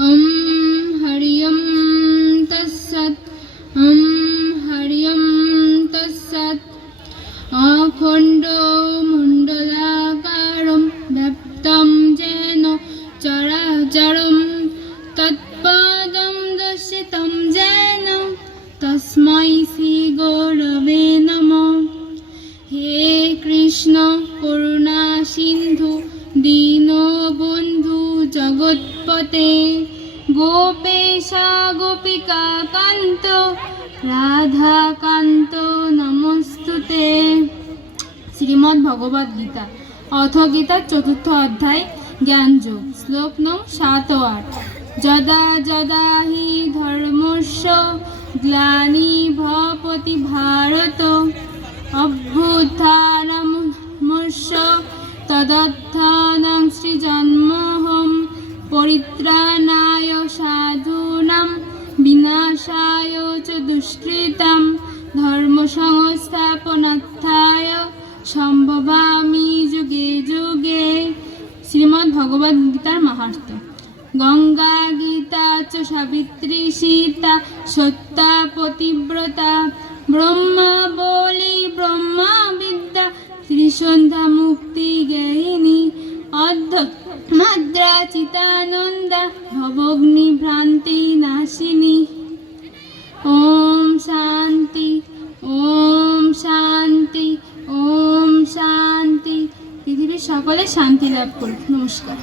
হরি ওম তৎসৎ। হরি ওম তৎসৎ। অখণ্ড মণ্ডলাকারম ব্যাপ্তম যেন চরাচরম তৎপদম দর্শিতম যেন তস্मै শ্রী গুরবে নমঃ। হে কৃষ্ণ করুণা সিন্ধু দীনবন্ধু জগৎপতে গোপেশা গোপিকা কান্ত রাধাকান্ত নমস্তুতে। শ্রীমদ্ ভগবদ গীতা অথ গীতার চতুর্থ অধ্যায় জ্ঞানযোগ। শ্লোক নং 7 ও 8। যদা যদা হি ধর্মস্য গ্লানির্ভবতি ভারত অভ্যুত্থানমস্য তদুত্থাनं সৃজন্মহং পরিত্রাণায় সাধূনাং বিনাশায় চ দুষ্কৃতাং ধর্ম সংস্থাপনার্থায় সম্ভবামি যুগে যুগে। শ্রীমদ্ ভগবদ গীতার মাহাত্ম্য। গঙ্গা গীতা চ সাবিত্রী সীতা সত্যা পতিব্রতা ব্রহ্মা বলি ব্রহ্মা বিদ্যা ত্রিসন্ধ্যা মুক্তি জ্ঞায়িনী অধ্যমাদ্রা চিতানন্দা ভবগ্নি ভ্রান্তি নাশিনী। ওম শান্তি ওম শান্তি ওম শান্তি। পৃথিবীর সকলে শান্তি লাভ করুক। নমস্কার।